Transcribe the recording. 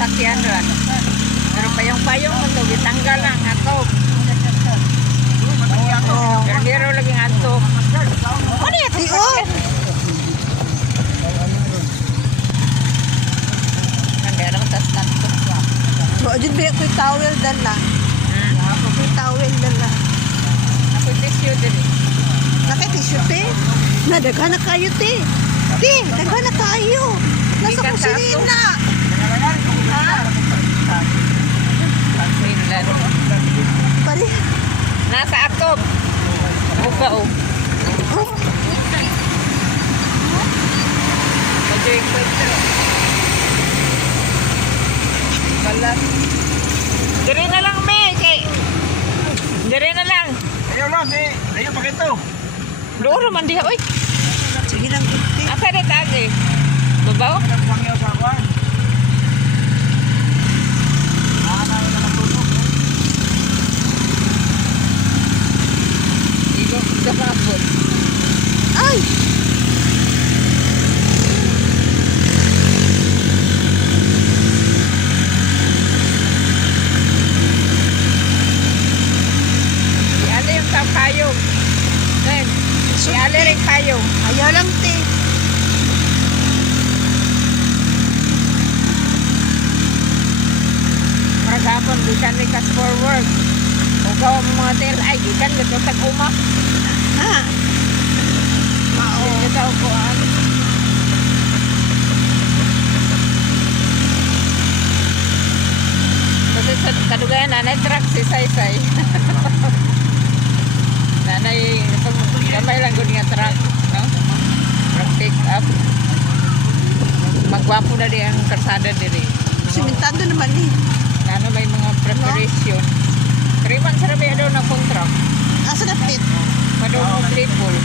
sasakyan doon. Pero payong-payong mo ito, gitanggal na ang atok. Pero lagi ang atok. Ano yan? Tiyo. Nandera mo tas tanto. Bro, dyan ba ako'y towel dala? Ako'y towel dala. Ako'y tissue din. Nakay-tissue, te. Nadaghan na kayo, te. Te, daghan na kayo. Nasa Ikan sa kusina. Finland. Pari. Nasa atok. Upa o. Oh, Medyo encuentro. Balat. Dire na lang, me. Dire na lang. Ayaw lang, ayaw pa ito. Doon naman diha, oy. sige lang, te. Asa na tagi? Babaw? Ang pangyaw sa kwan. Igo sa kapon. Ay! Si Ale yung tao kayong. Then, si Ale rin kayong. Ayaw lang, te. Maragapon, gikan ni kas for work. Kung gawa mo mga tel, ay, gikan dito sa uma. Ha? Hindi ka upuan. Kasi sa kadugayan, nanay truck si Saysay. Nanay, gamay lang gud nga truck, no? Truck pick up. Magwapo na di ang karsada diri. Simentado naman, eh. Ano may mga preparation. 3 months na ba daw na contract? Asa na, pit? Madong mo triple.